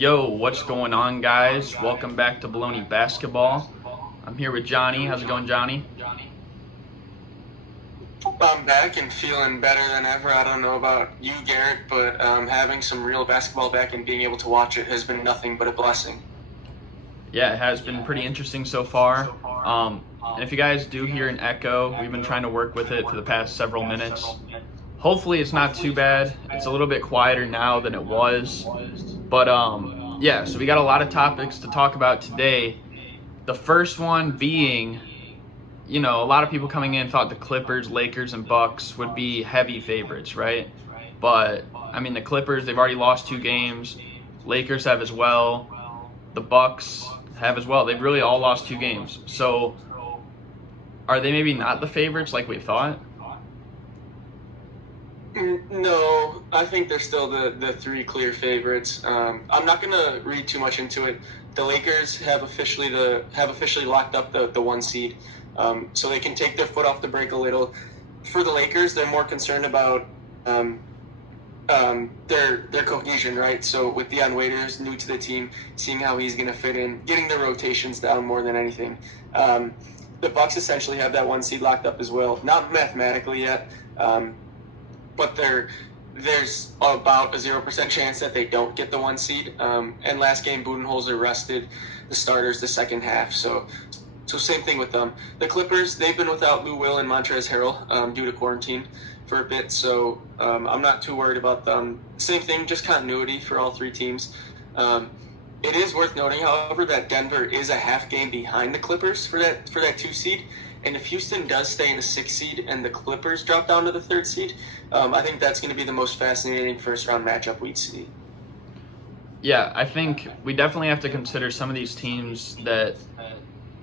Yo, what's going on, guys? Welcome back to Bullony Basketball. I'm here with Johnny. How's it going, Johnny? I'm back and feeling better than ever. I don't know about you, Garrett, but having some real basketball back and being able to watch it has been nothing but a blessing. Yeah, it has been pretty interesting so far. And if you guys do hear an echo, we've been trying to work with it for the past several minutes. Hopefully it's not too bad. It's a little bit quieter now than it was. But yeah, so we got a lot of topics to talk about today. The first one being, a lot of people coming in thought the Clippers, Lakers, and Bucks would be heavy favorites, right? But, the Clippers, they've already lost 2 games. Lakers have as well. The Bucks have as well. They've really all lost 2 games. So, are they maybe not the favorites like we thought? No, I think they're still the 3 clear favorites. I'm not going to read too much into it. The Lakers have officially locked up the 1 seed. So they can take their foot off the brake a little. For the Lakers, they're more concerned about their cohesion, right? So with Dion Waiters, new to the team, seeing how he's going to fit in, getting the rotations down more than anything. The Bucks essentially have that 1 seed locked up as well. Not mathematically yet, but there's about a 0% chance that they don't get the 1 seed. And last game, Budenholzer rested the starters the second half, so same thing with them. The Clippers, they've been without Lou Will and Montrezl Harrell due to quarantine for a bit, so I'm not too worried about them. Same thing, just continuity for all 3 teams. It is worth noting, however, that Denver is a half game behind the Clippers for that 2 seed. And if Houston does stay in the 6 seed and the Clippers drop down to the 3rd seed, I think that's going to be the most fascinating first-round matchup we'd see. Yeah, I think we definitely have to consider some of these teams that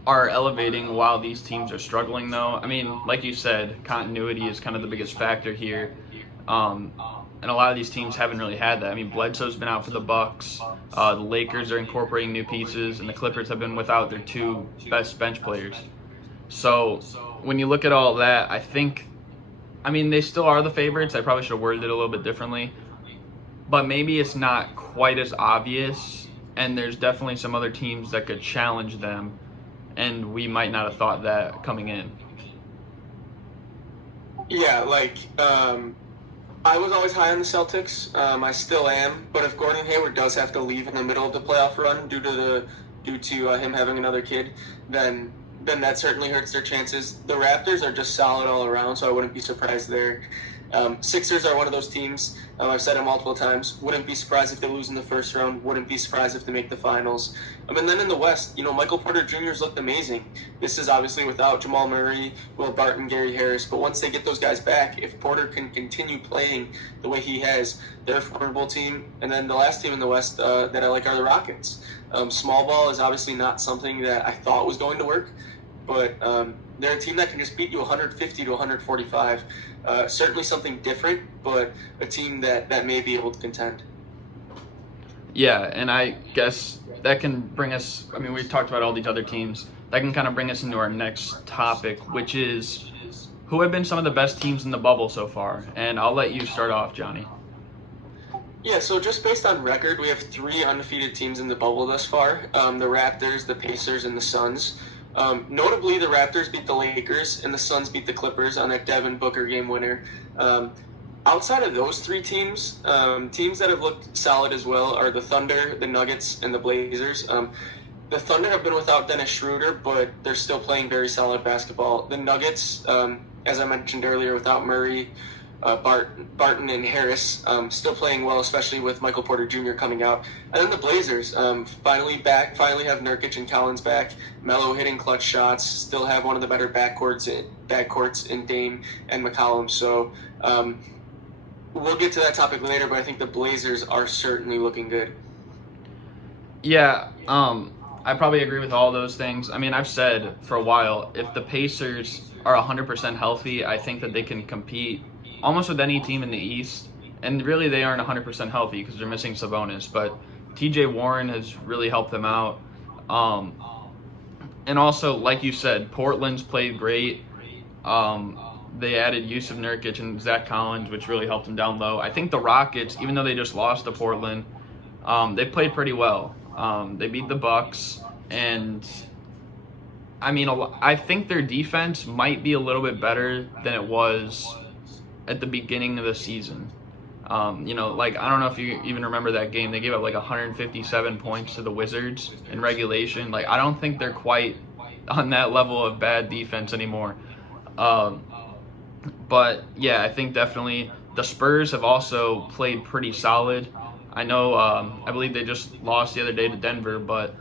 are elevating while these teams are struggling, though. Like you said, continuity is kind of the biggest factor here. And a lot of these teams haven't really had that. Bledsoe's been out for the Bucks. The Lakers are incorporating new pieces, and the Clippers have been without their 2 best bench players. So when you look at all that, I think, they still are the favorites. I probably should have worded it a little bit differently. But maybe it's not quite as obvious, and there's definitely some other teams that could challenge them, and we might not have thought that coming in. Yeah, I was always high on the Celtics. I still am, but if Gordon Hayward does have to leave in the middle of the playoff run due to him having another kid, then that certainly hurts their chances. The Raptors are just solid all around, so I wouldn't be surprised there. Sixers are one of those teams. I've said it multiple times. Wouldn't be surprised if they lose in the first round. Wouldn't be surprised if they make the finals. And then in the West, Michael Porter Jr.'s looked amazing. This is obviously without Jamal Murray, Will Barton, Gary Harris. But once they get those guys back, if Porter can continue playing the way he has, they're a formidable team. And then the last team in the West that I like are the Rockets. Small ball is obviously not something that I thought was going to work, but they're a team that can just beat you 150 to 145. Certainly something different, but a team that may be able to contend. Yeah, and I guess that can bring us, we talked about all these other teams. That can kind of bring us into our next topic, which is who have been some of the best teams in the bubble so far. And I'll let you start off, Johnny. Yeah, so just based on record, we have 3 undefeated teams in the bubble thus far. The Raptors, the Pacers, and the Suns. Notably, the Raptors beat the Lakers and the Suns beat the Clippers on that Devin Booker game winner. Outside of those 3 teams, teams that have looked solid as well are the Thunder, the Nuggets, and the Blazers. The Thunder have been without Dennis Schroeder, but they're still playing very solid basketball. The Nuggets, as I mentioned earlier, without Murray, Barton and Harris still playing well, especially with Michael Porter Jr. coming out. And then the Blazers finally have Nurkic and Collins back. Melo hitting clutch shots, still have one of the better backcourts in Dame and McCollum. So we'll get to that topic later, but I think the Blazers are certainly looking good. Yeah, I probably agree with all those things. I've said for a while, if the Pacers are 100% healthy, I think that they can compete almost with any team in the East. And really, they aren't 100% healthy because they're missing Sabonis. But TJ Warren has really helped them out. And also, like you said, Portland's played great. They added Yusuf Nurkic and Zach Collins, which really helped them down low. I think the Rockets, even though they just lost to Portland, They played pretty well. They beat the Bucks, and I mean, I think their defense might be a little bit better than it was at the beginning of the season. Like, I don't know if you even remember that game. They gave up like 157 points to the Wizards in regulation. Like, I don't think they're quite on that level of bad defense anymore. But yeah, I think definitely the Spurs have also played pretty solid. I know, I believe they just lost the other day to Denver, but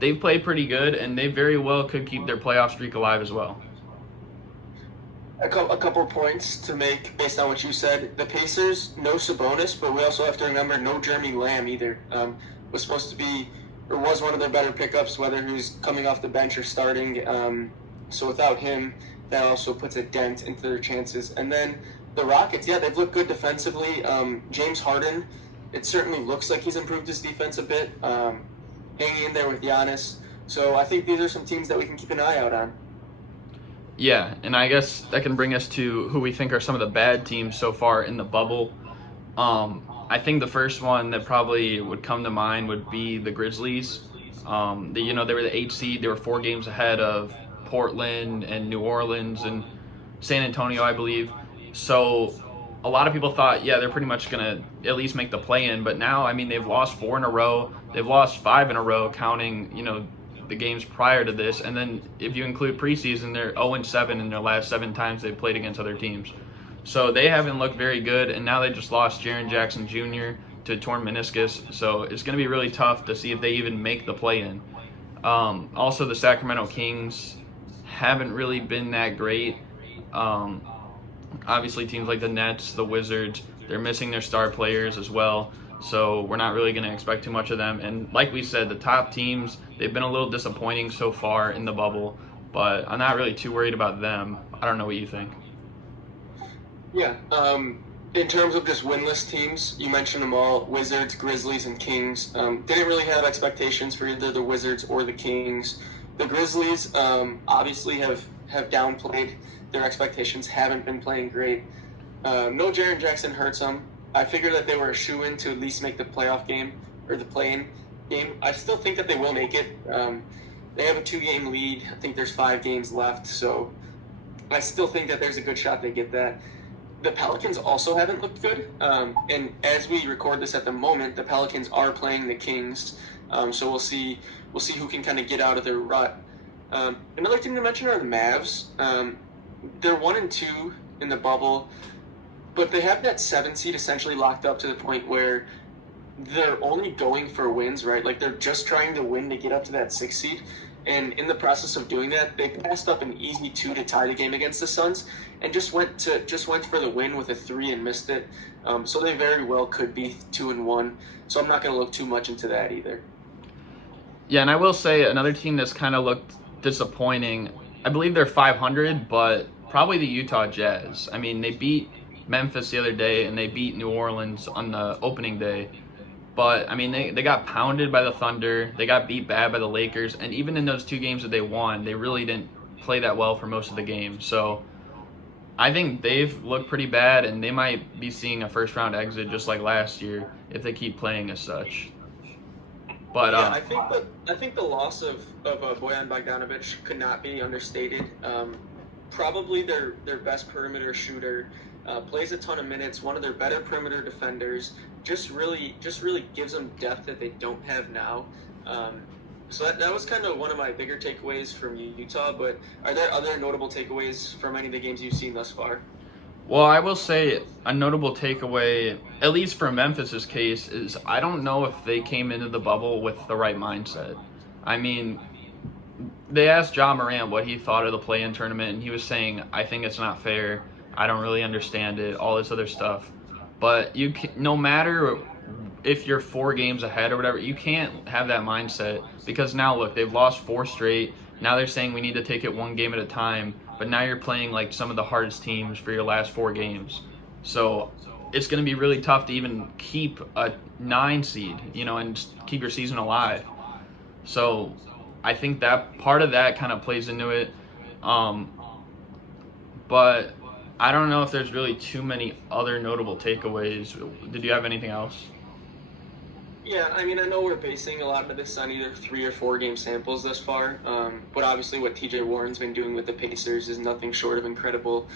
they've played pretty good, and they very well could keep their playoff streak alive as well. A couple of points to make based on what you said. The Pacers, no Sabonis, but we also have to remember no Jeremy Lamb either. Was supposed to be, or was one of their better pickups, whether who's coming off the bench or starting. So without him, that also puts a dent into their chances. And then the Rockets, yeah, they've looked good defensively. James Harden, it certainly looks like he's improved his defense a bit, hanging in there with Giannis. So I think these are some teams that we can keep an eye out on. Yeah, and I guess that can bring us to who we think are some of the bad teams so far in the bubble. I think the first one that probably would come to mind would be the Grizzlies. They were the 8th seed. They were 4 games ahead of Portland and New Orleans and San Antonio, I believe. So a lot of people thought, yeah, they're pretty much going to at least make the play-in. But now, I mean, they've lost 4 in a row. They've lost 5 in a row, counting, the games prior to this, and then if you include preseason, they're 0-7 in their last 7 times they've played against other teams. So they haven't looked very good, and now they just lost Jaren Jackson Jr. to torn meniscus, so it's going to be really tough to see if they even make the play-in. Also, the Sacramento Kings haven't really been that great. Obviously, teams like the Nets, the Wizards, they're missing their star players as well. So we're not really going to expect too much of them. And like we said, the top teams, they've been a little disappointing so far in the bubble, but I'm not really too worried about them. I don't know what you think. Yeah. In terms of just winless teams, you mentioned them all, Wizards, Grizzlies, and Kings. Didn't really have expectations for either the Wizards or the Kings. The Grizzlies obviously have downplayed their expectations, haven't been playing great. No Jaren Jackson hurts them. I figured that they were a shoo-in to at least make the playoff game, or the play-in game. I still think that they will make it. They have a 2-game lead. I think there's 5 games left, so I still think that there's a good shot they get that. The Pelicans also haven't looked good, and as we record this at the moment, the Pelicans are playing the Kings, so we'll see who can kind of get out of their rut. Another team to mention are the Mavs. They're 1-2 in the bubble, but they have that 7 seed essentially locked up to the point where they're only going for wins, right? Like, they're just trying to win to get up to that 6 seed. And in the process of doing that, they passed up an easy 2 to tie the game against the Suns and just went for the win with a 3 and missed it. So they very well could be 2-1. So I'm not going to look too much into that either. Yeah, and I will say another team that's kind of looked disappointing, I believe they're 500, but probably the Utah Jazz. I mean, they beat Memphis the other day, and they beat New Orleans on the opening day. But, I mean, they got pounded by the Thunder. They got beat bad by the Lakers. And even in those 2 games that they won, they really didn't play that well for most of the game. So I think they've looked pretty bad, and they might be seeing a first-round exit just like last year if they keep playing as such. But yeah, I think the loss of Bojan Bogdanovic could not be understated. Probably their best perimeter shooter. Plays a ton of minutes, one of their better perimeter defenders, just really gives them depth that they don't have now. So that was kind of one of my bigger takeaways from Utah, but are there other notable takeaways from any of the games you've seen thus far? Well, I will say a notable takeaway, at least for Memphis's case, is I don't know if they came into the bubble with the right mindset. I mean, they asked Ja Morant what he thought of the play-in tournament, and he was saying, I think it's not fair. I don't really understand it, all this other stuff. But no matter if you're 4 games ahead or whatever, you can't have that mindset because now, look, they've lost 4 straight. Now they're saying we need to take it 1 game at a time, but now you're playing like some of the hardest teams for your last 4 games. So it's going to be really tough to even keep a 9 seed, and just keep your season alive. So I think that part of that kind of plays into it. But I don't know if there's really too many other notable takeaways. Did you have anything else? Yeah, I mean, I know we're basing a lot of this on either 3 or 4 game samples thus far, but obviously what TJ Warren's been doing with the Pacers is nothing short of incredible.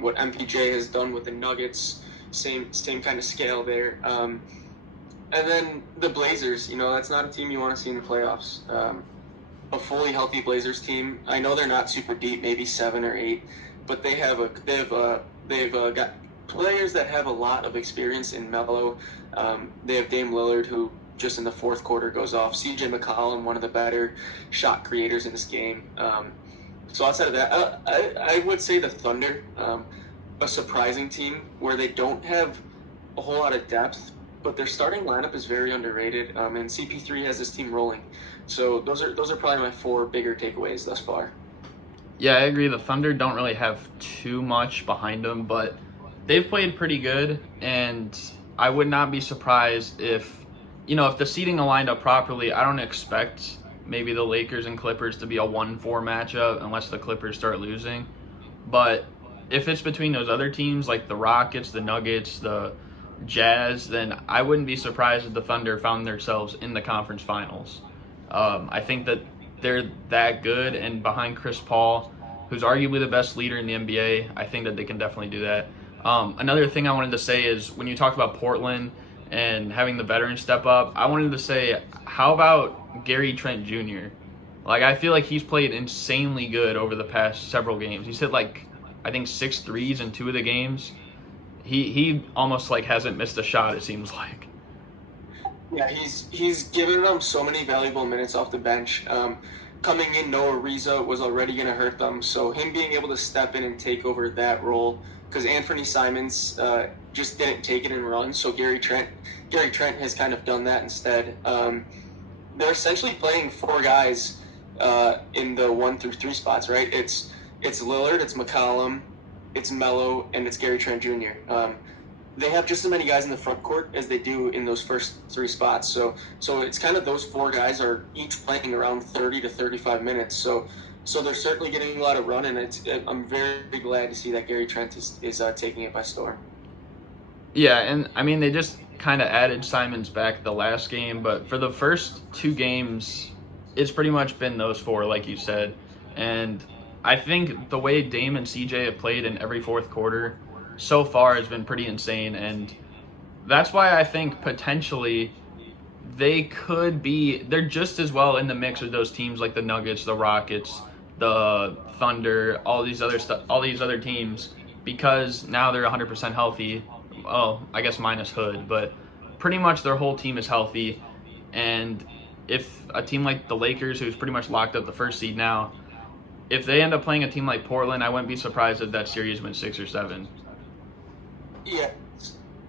What MPJ has done with the Nuggets, same kind of scale there. And then the Blazers, that's not a team you want to see in the playoffs. A fully healthy Blazers team. I know they're not super deep, maybe 7 or 8, but they've got players that have a lot of experience in Melo. They have Dame Lillard, who just in the fourth quarter goes off. CJ McCollum, one of the better shot creators in this game. So outside of that, I would say the Thunder, a surprising team where they don't have a whole lot of depth, but their starting lineup is very underrated, and CP3 has this team rolling. So those are probably my 4 bigger takeaways thus far. Yeah, I agree. The Thunder don't really have too much behind them, but they've played pretty good, and I would not be surprised if the seeding aligned up properly. I don't expect maybe the Lakers and Clippers to be a 1-4 matchup unless the Clippers start losing. But if it's between those other teams like the Rockets, the Nuggets, the Jazz, then I wouldn't be surprised if the Thunder found themselves in the conference finals. I think that they're that good, and behind Chris Paul, who's arguably the best leader in the NBA, I think that they can definitely do that. Another thing I wanted to say is when you talked about Portland and having the veterans step up, I wanted to say, how about Gary Trent Jr.? I feel like he's played insanely good over the past several games. He's hit I think 6 threes in 2 of the games. He almost hasn't missed a shot, it seems like. Yeah, he's given them so many valuable minutes off the bench. Coming in, Noah Ariza was already going to hurt them, so him being able to step in and take over that role, because Anthony Simons just didn't take it and run, so Gary Trent has kind of done that instead. They're essentially playing 4 guys in the 1 through 3 spots, right? It's Lillard, it's McCollum, it's Melo, and it's Gary Trent Jr. They have just as many guys in the front court as they do in those first 3 spots. So it's kind of those 4 guys are each playing around 30 to 35 minutes. So they're certainly getting a lot of run, and I'm very glad to see that Gary Trent is taking it by storm. Yeah, and I mean, they just kind of added Simons back the last game, but for the first 2 games, it's pretty much been those 4, like you said. And I think the way Dame and CJ have played in every fourth quarter so far has been pretty insane, and that's why I think potentially they're just as well in the mix with those teams like the Nuggets, the Rockets, the Thunder, all these other teams, because now they're 100% healthy. Well, I guess minus Hood, but pretty much their whole team is healthy. And if a team like the Lakers, who's pretty much locked up the first seed now, if they end up playing a team like Portland, I wouldn't be surprised if that series went 6 or 7. Yeah,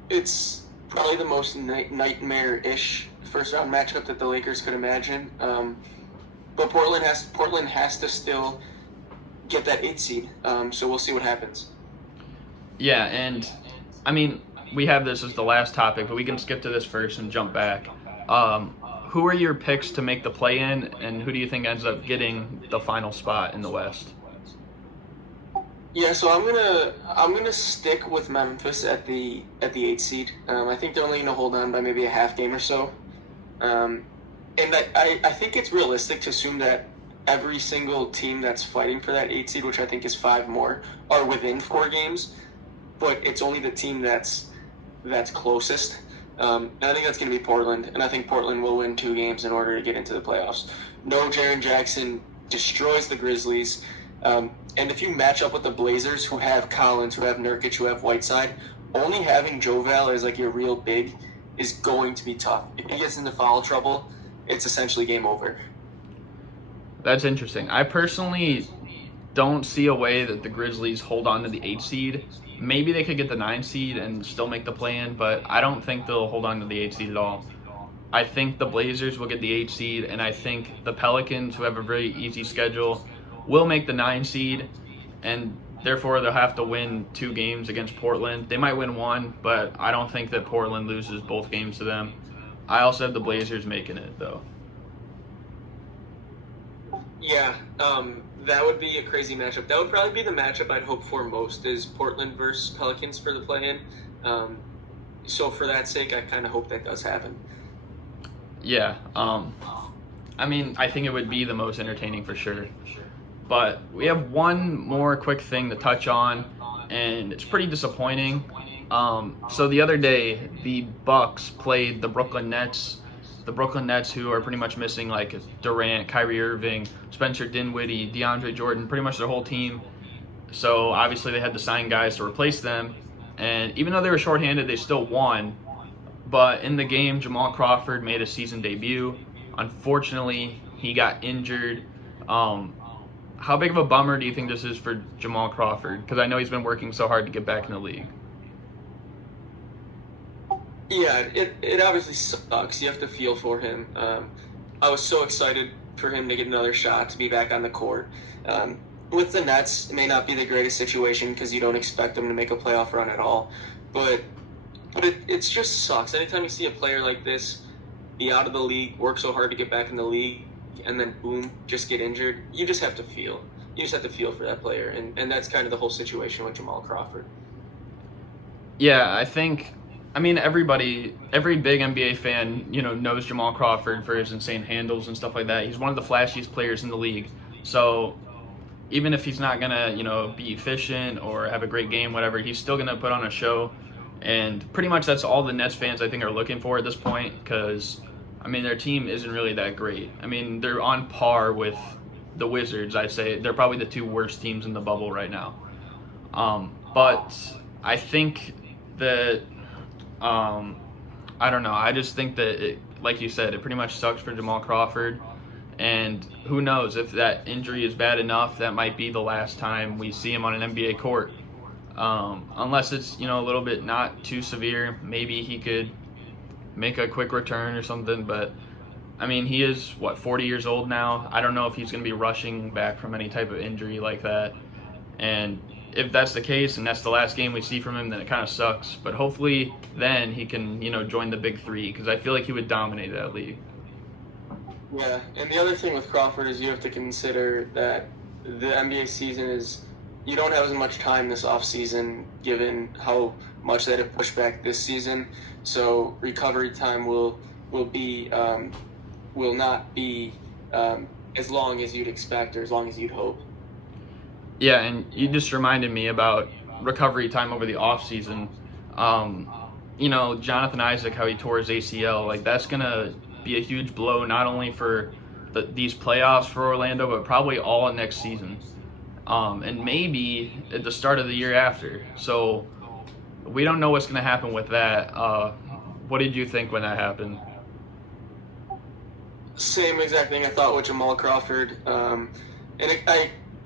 it's probably the most nightmare-ish first-round matchup that the Lakers could imagine. But Portland has to still get that 8 seed, so we'll see what happens. Yeah, and I mean, we have this as the last topic, but we can skip to this first and jump back. Who are your picks to make the play-in, and who do you think ends up getting the final spot in the West? Yeah, so I'm gonna stick with Memphis at the 8 seed. I think they're only gonna hold on by maybe a half game or so, and I think it's realistic to assume that every single team that's fighting for that 8 seed, which I think is 5 more, are within 4 games. But it's only the team that's closest. And I think that's going to be Portland, and I think Portland will win 2 games in order to get into the playoffs. No, Jaren Jackson destroys the Grizzlies. And if you match up with the Blazers, who have Collins, who have Nurkic, who have Whiteside, only having Jovel as your real big is going to be tough. If he gets into foul trouble, it's essentially game over. That's interesting. I personally don't see a way that the Grizzlies hold on to the 8 seed. Maybe they could get the 9 seed and still make the play-in, but I don't think they'll hold on to the 8 seed at all. I think the Blazers will get the 8 seed, and I think the Pelicans, who have a very easy schedule, will make the 9 seed, and therefore they'll have to win 2 games against Portland. They might win 1, but I don't think that Portland loses both games to them. I also have the Blazers making it, though. Yeah, that would be a crazy matchup. That would probably be the matchup I'd hope for most, is Portland versus Pelicans for the play-in. So for that sake, I kind of hope that does happen. Yeah. I mean, I think it would be the most entertaining for sure. But we have one more quick thing to touch on, and it's pretty disappointing. So the other day, the Bucks played the Brooklyn Nets. The Brooklyn Nets, who are pretty much missing like Durant, Kyrie Irving, Spencer Dinwiddie, DeAndre Jordan, pretty much their whole team. So obviously they had to sign guys to replace them. And even though they were shorthanded, they still won. But in the game, Jamal Crawford made a season debut. Unfortunately, he got injured. How big of a bummer do you think this is for Jamal Crawford? Because I know he's been working so hard to get back in the league. Yeah, it obviously sucks. You have to feel for him. I was so excited for him to get another shot, to be back on the court. With the Nets, it may not be the greatest situation because you don't expect them to make a playoff run at all. But it just sucks. Anytime you see a player like this be out of the league, work so hard to get back in the league, and then boom, just get injured, you just have to feel. You just have to feel for that player. And that's kind of the whole situation with Jamal Crawford. Yeah, I mean, every big NBA fan, knows Jamal Crawford for his insane handles and stuff like that. He's one of the flashiest players in the league. So even if he's not gonna, be efficient or have a great game, whatever, he's still gonna put on a show. And pretty much that's all the Nets fans, I think, are looking for at this point because, I mean, their team isn't really that great. I mean, they're on par with the Wizards, I'd say. They're probably the two worst teams in the bubble right now. But I think that, I don't know. I just think that, like you said, it pretty much sucks for Jamal Crawford. And who knows, if that injury is bad enough, that might be the last time we see him on an NBA court. Unless it's, a little bit not too severe, maybe he could make a quick return or something. But, I mean, he is, 40 years old now? I don't know if he's going to be rushing back from any type of injury like that. And if that's the case and that's the last game we see from him, then it kind of sucks. But hopefully then he can, join the big three because I feel like he would dominate that league. Yeah, and the other thing with Crawford is you have to consider that the NBA season is, you don't have as much time this offseason given how much they had to push back this season. So recovery time will not be as long as you'd expect or as long as you'd hope. Yeah, and you just reminded me about recovery time over the offseason. Jonathan Isaac, how he tore his ACL, like that's going to be a huge blow not only for these playoffs for Orlando, but probably all next season. And maybe at the start of the year after. So we don't know what's going to happen with that. What did you think when that happened? Same exact thing I thought with Jamal Crawford.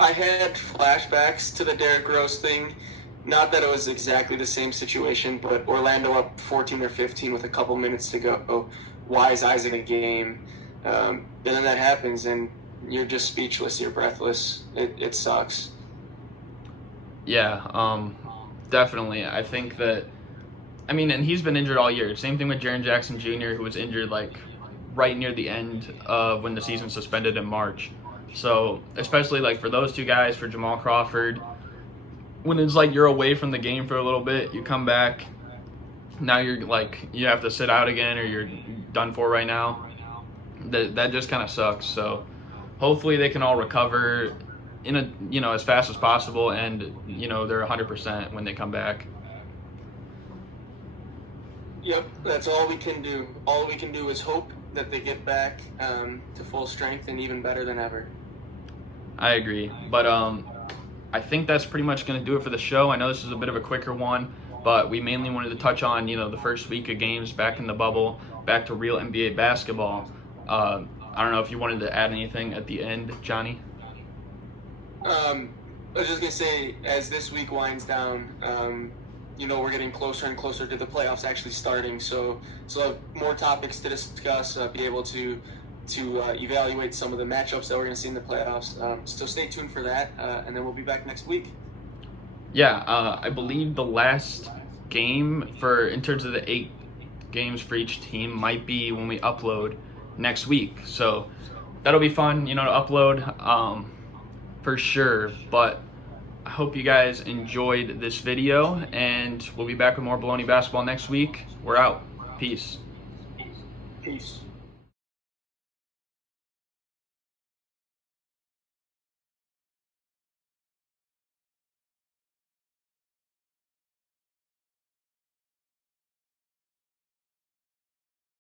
I had flashbacks to the Derrick Rose thing. Not that it was exactly the same situation, but Orlando up 14 or 15 with a couple minutes to go. Why is Isaac in a game? And then that happens, and you're just speechless. You're breathless. It sucks. Yeah, definitely. I think that, and he's been injured all year. Same thing with Jaren Jackson Jr., who was injured right near the end of when the season suspended in March. So especially for those two guys, for Jamal Crawford, when it's you're away from the game for a little bit, you come back, now you're you have to sit out again or you're done for right now. That just kind of sucks. So hopefully they can all recover in as fast as possible, and they're 100% when they come back. Yep, that's all we can do. All we can do is hope that they get back to full strength and even better than ever. I agree, but I think that's pretty much going to do it for the show. I know this is a bit of a quicker one, but we mainly wanted to touch on the first week of games back in the bubble, back to real NBA basketball. I don't know if you wanted to add anything at the end, Johnny. I was just going to say, as this week winds down, we're getting closer and closer to the playoffs actually starting. So more topics to discuss, be able to evaluate some of the matchups that we're going to see in the playoffs. So stay tuned for that, and then we'll be back next week. Yeah, I believe the last game in terms of the 8 games for each team might be when we upload next week. So that'll be fun, to upload for sure. But I hope you guys enjoyed this video, and we'll be back with more Bullony basketball next week. We're out. Peace. Peace.